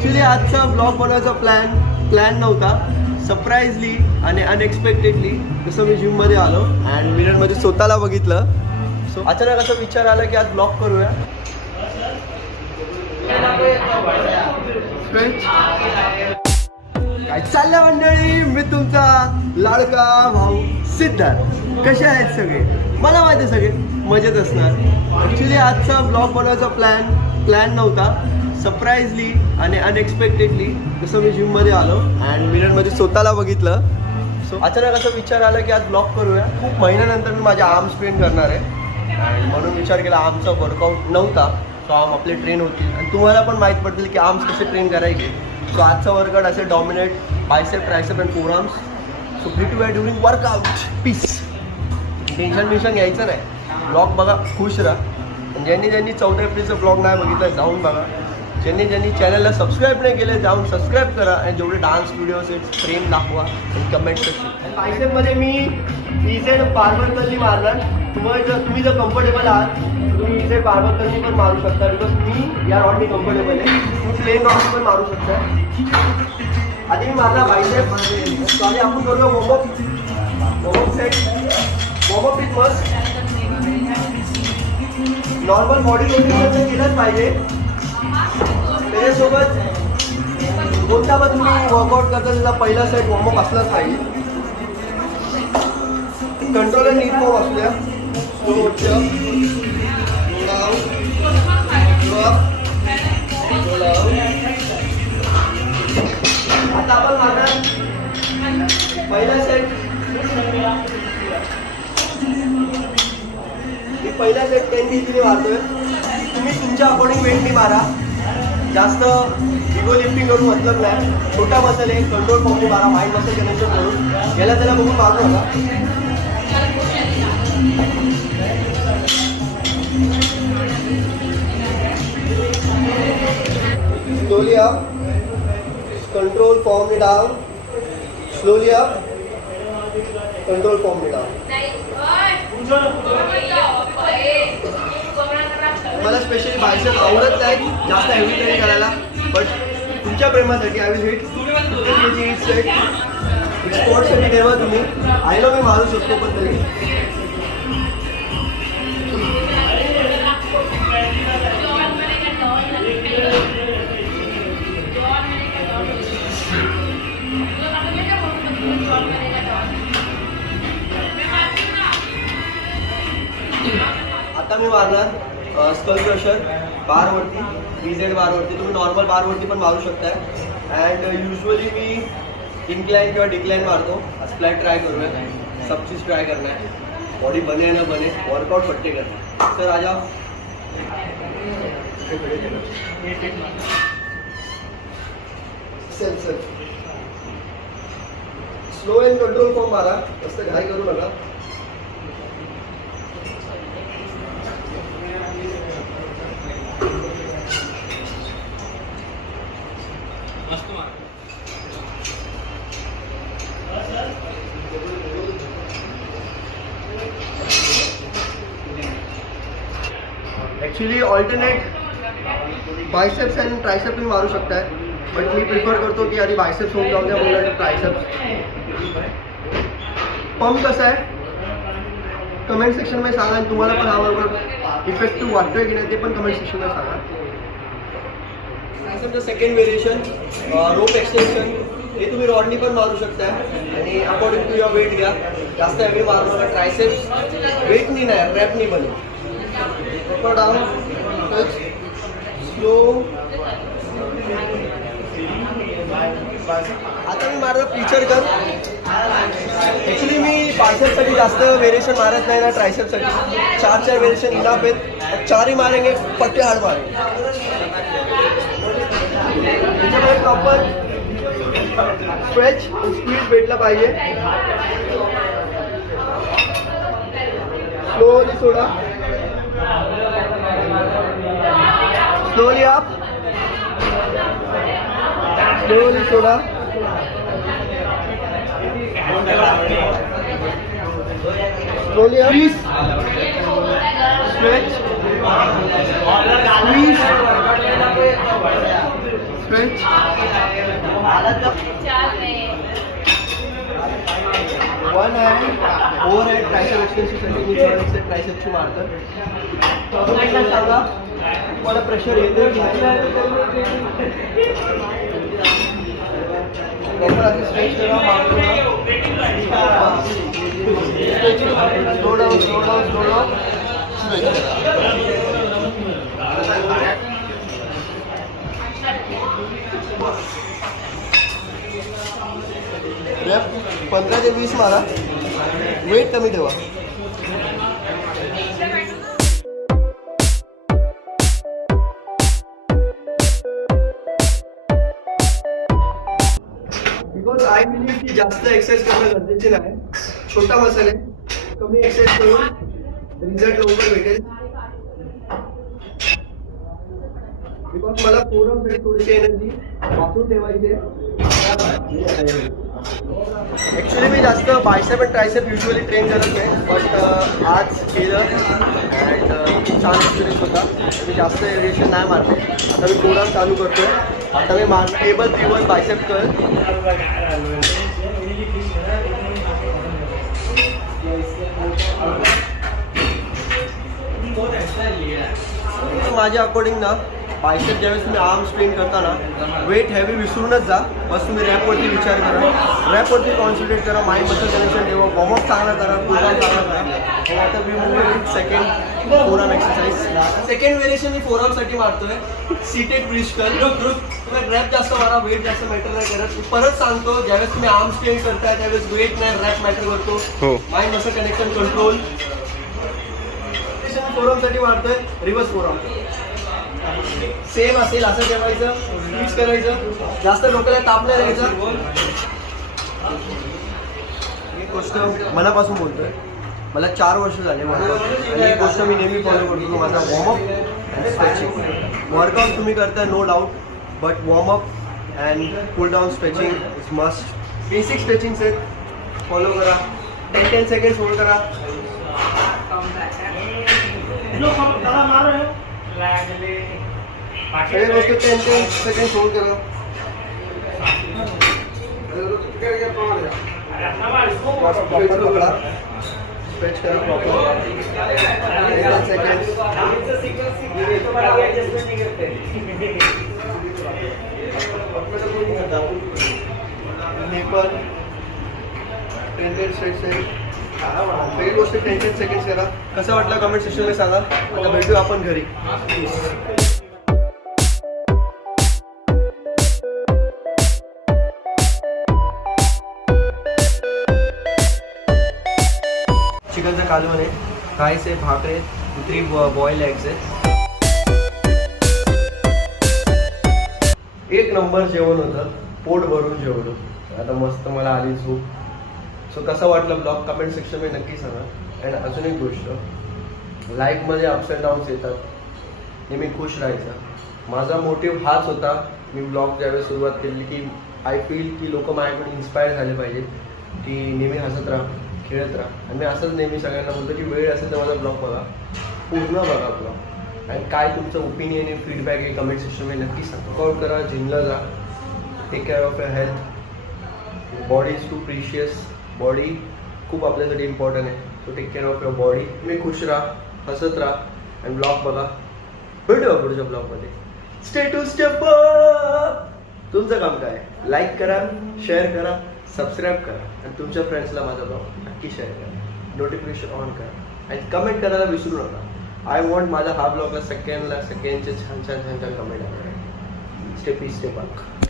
Actually आजचा blog बनवायचा plan नव्हता. सरप्राईजली आणि अनएक्सपेक्टेडली जसं मी जिममध्ये आलो अँड मिररमध्ये स्वतःला बघितलं. सो अचानक असा विचार आला की आज ब्लॉग करूया. काय चाललं मंडळी, मी तुमचा लाडका भाऊ सिद्धार्थ. कसे आहेत सगळे? मला माहिती आहे सगळे मजेत असणार. ॲक्च्युली आजचा ब्लॉग बनवायचा प्लॅन नव्हता. सरप्राईजली आणि अनएक्सपेक्टेडली जसं मी जिममध्ये आलो अँड मिररमध्ये स्वतःला बघितलं. सो अचानक असा विचार आला की आज ब्लॉग करूया. खूप महिन्यानंतर मी माझे आर्म्स ट्रेन करणार आहे आणि म्हणून विचार केला. आर्मचा वर्कआउट नव्हता, सो आर्म आपले ट्रेन होतील आणि तुम्हाला पण माहीत पडतील की आर्म्स कसे ट्रेन करायचे. सो आजचा वर्कआउट असेल dominate bicep, tricep and four arms. So भेटूया ड्युरिंग वर्कआउट. पीस. टेन्शन घ्यायचं नाही. ब्लॉग बघा, खुश राहा. ज्यांनी 14 एप्रिलचं ब्लॉग नाही बघितलं जाऊन बघा. ज्यांनी चॅनलला सबस्क्राईब नाही केले जाऊन सबस्क्राईब करा आणि जेवढे डान्स व्हिडिओज आहेत फ्रेम दाखवा आणि कमेंट सेक्शन. बायसेपमध्ये मी इझेड बार्बर कर्ली मारणार. तुम्ही जर कम्फर्टेबल आहात तुम्ही इझेड बार्बर कर्ली पण मारू शकता. बिकॉज मी या रॉडनी कम्फर्टेबल आहे. तुम्ही प्लेन रॉड पण मारू शकता. आधी मी मारला बायसेप. आधी आपण करूया warm up set. Warm up with must. Normal body rotation तर केलंच पाहिजे. त्याच्यासोबत कोणता पण तुम्ही वर्कआउट करता त्याचा पहिला सेट वॉर्मअप असलाच पाहिजे. कंट्रोलर नीट फॉर्म असू द्या. आता आपण मारणार पहिला सेट. मी पहिला सेट 10 केजीने मारतोय. तुम्ही तुमच्या अकॉर्डिंग वेटनी मारा. जास्त इगो लिफ्टिंग करून मतलब नाही. छोटा मसल आहे, कंट्रोल फॉर्मनी मारा. माइंड मसल कनेक्शन करून याला त्याला बघून मारू नका. स्लोली अप, कंट्रोल फॉर्मनी डाऊन. स्लोली अप, कंट्रोल फॉर्मनी डाऊन. मला स्पेशली बायसेप आवडत नाही जास्त हेवी ट्रेन करायला, बट तुमच्या प्रेमासाठी आय विल हिट सेट. स्पोर्ट्ससाठी ठेवा तुम्ही. आय नो मी मारू शकतो पण तरी आता मी मारणार स्कल क्रशर बारवरती, BZ बारवरती. तुम्ही नॉर्मल बारवरती पण मारू शकताय. अँड युजली मी इन्क्लाइन किंवा डिक्लाइन मारतो. स्प्लॅट ट्राय करूया. सब चीज ट्राय करना है. बॉडी बने ना बने, वर्कआउट फट्टे करना. सर आ जाओ. चल स्लो अँड कंट्रोल फॉर्म मारा. जास्त घाई करू नका. ॲक्च्युली ऑल्टरनेट बायसेप्स आणि ट्रायसेप्स तुम्ही मारू शकताय, बट मी प्रिफर करतो की आधी बायसेप्स होऊन जाऊ द्या म्हणून ट्रायसेप्स. पंप कसा आहे कमेंट सेक्शनमध्ये सांगा आणि तुम्हाला पण हा बरोबर इफेक्टिव्ह वाटतोय की नाही ते पण कमेंट सेक्शनमध्ये सांगा. ट्रायसेपचं सेकंड व्हेरिएशन रोप एक्सटेन्शन. हे तुम्ही रॉडनी पण मारू शकताय आणि अकॉर्डिंग टू युअर वेट घ्या. जास्त हेवी मारू नका. ट्रायसेप्स वेटनी नाही रॅपनी बनव. Down touch slow. आता मी मारलं पिक्चर कर. ॲक्च्युली मी बायसेपसाठी जास्त व्हेरिएशन मारत नाही ना. ट्रायसेपसाठी 4 व्हेरिएशन इनाफ आहेत. 4ही मारेंगे पट्टे हार्ड मारेंगे. त्याच्यामुळे प्रॉपर स्ट्रेच स्पीड भेटला पाहिजे. स्लोली सोडा. स्लोली अप, स्लोली सोडा. Slowly up, stretch, squeeze, stretch one आहे ओव्हर आहे ट्रायसेप एक्सटेन्शनसाठी मी थोडं ट्रायसेपची मारतो. तुम्ही सांगा मला प्रेशर येते की नाही. स्ट्रेच करा, slow down slow down slow down stretch करा. रेप 15 ते 20 मारा, वेट कमी ठेवा. बिकॉज आय बिलीव्ह की जास्त एक्सरसाइज करणं गरजेचे नाही. छोटा मसल आहे, कमी एक्सरसाइज करून रिझल्ट लवकर भेटेल. बिकॉज मला फोरमसाठी थोडीशी एनर्जी वाचून ठेवायची आहे. ॲक्च्युली मी जास्त बायसेप आणि ट्रायसेप युजली ट्रेन करत नाही, बट आज केलं अँड खूप छान एक्सपिरियन्स होता. मी जास्त एरिएशन नाही मारले. आता मी फोरम चालू करतो. आता मी टेबल P1 बायसेप कर. माझ्या अकॉर्डिंग ना बायसेप ज्यावेळेस तुम्ही आर्म स्ट्रेन करता ना, वेट हेवी विसरूनच जा. बस तुम्ही रॅपवरती विचार करा, रॅपवरती कॉन्सन्ट्रेट करा, माइंड मसल कनेक्शन ठेवा, वॉर्मअप चांगला करा, पुलडाऊन चांगला करा. आता मी move second forearm exercise. Second variation मी फोरआर्मसाठी मारतोय. सीटेड ब्रिज कर. तुम्ही रॅप जास्त मारा, वेट जास्त मॅटर नाही करत. मी परत सांगतो, ज्यावेळेस तुम्ही आर्म स्ट्रेन करताय त्यावेळेस वेट नाही रॅप मॅटर करतो. Mind muscle connection control. फोरआर्मसाठी मारतोय रिव्हर्स फोरआर्म. सेम असेल असं ठेवायचं, स्विच करायचं, जास्त डोक्याला ताप नाही द्यायचं. एक गोष्ट मनापासून बोलतोय, मला 4 वर्ष झाले मनापासून, आणि एक गोष्ट मी नेहमी फॉलो करतो, माझा वॉर्मअप अँड स्ट्रेचिंग. वर्कआउट तुम्ही करताय no doubt, but warm up and cool down stretching is must. Basic stretchings आहेत, फॉलो करा. 10 सेकंड्स होल्ड करा. सगळ्या गोष्टी 10 सेकंड होल्ड करा. स्ट्रेच करा प्रॉपर. 10 सेकंड. हे पण 10 स्ट्रेच आहे. पहिली गोष्ट 10 सेकंड करा. कसं वाटलं कमेंट सेक्शनमध्ये सांगा. आता भेटू आपण घरी. चिकनचं कालवण आहे, राईस आहे, भाकरी आहेत, 3 बॉइल्ड एग्स आहेत. एक नंबर जेवण होतं, पोट भरून जेवलो. आता मस्त मला आली झोप. सो कसा वाटला ब्लॉग कमेंट सेक्शनमध्ये नक्की सांगा. अँड अजून एक गोष्ट, लाईफमध्ये अप्स अँड डाऊन्स येतात, नेहमी खुश राहायचं. माझा मोटिव्ह हाच होता. मी ब्लॉग ज्यावेळेस सुरुवात केली की आय फील की लोक माझ्याकडून इन्स्पायर झाले पाहिजे, की नेहमी हसत राहा, खेळत राहा. आणि मी असंच नेहमी सगळ्यांना बोलतो की वेळ असेल तर माझा ब्लॉग बघा, पूर्ण बघा ब्लॉग. आणि काय तुमचं ओपिनियन आहे, फीडबॅक आहे, कमेंट सेक्शनमध्ये नक्की सांगा. वर्कआउट करा, जिमला जा, take care of your health. Body is too precious. Body खूप आपल्यासाठी इम्पॉर्टंट आहे. So take care of your body. तुम्ही खुश राहा, हसत राहा आणि ब्लॉग बघा. भेटूया पुढच्या ब्लॉगमध्ये. Stay to step up. तुमचं काम काय आहे? लाईक करा, शेअर करा, सबस्क्राईब करा आणि तुमच्या फ्रेंड्सला माझा ब्लॉग नक्की शेअर करा. नोटिफिकेशन ऑन करा आणि कमेंट करायला विसरू नका. आय वॉन्ट माझा हा ब्लॉगला सगळ्यांचे छान छान छान छान कमेंट आहे. स्टे पीस स्टे बाक.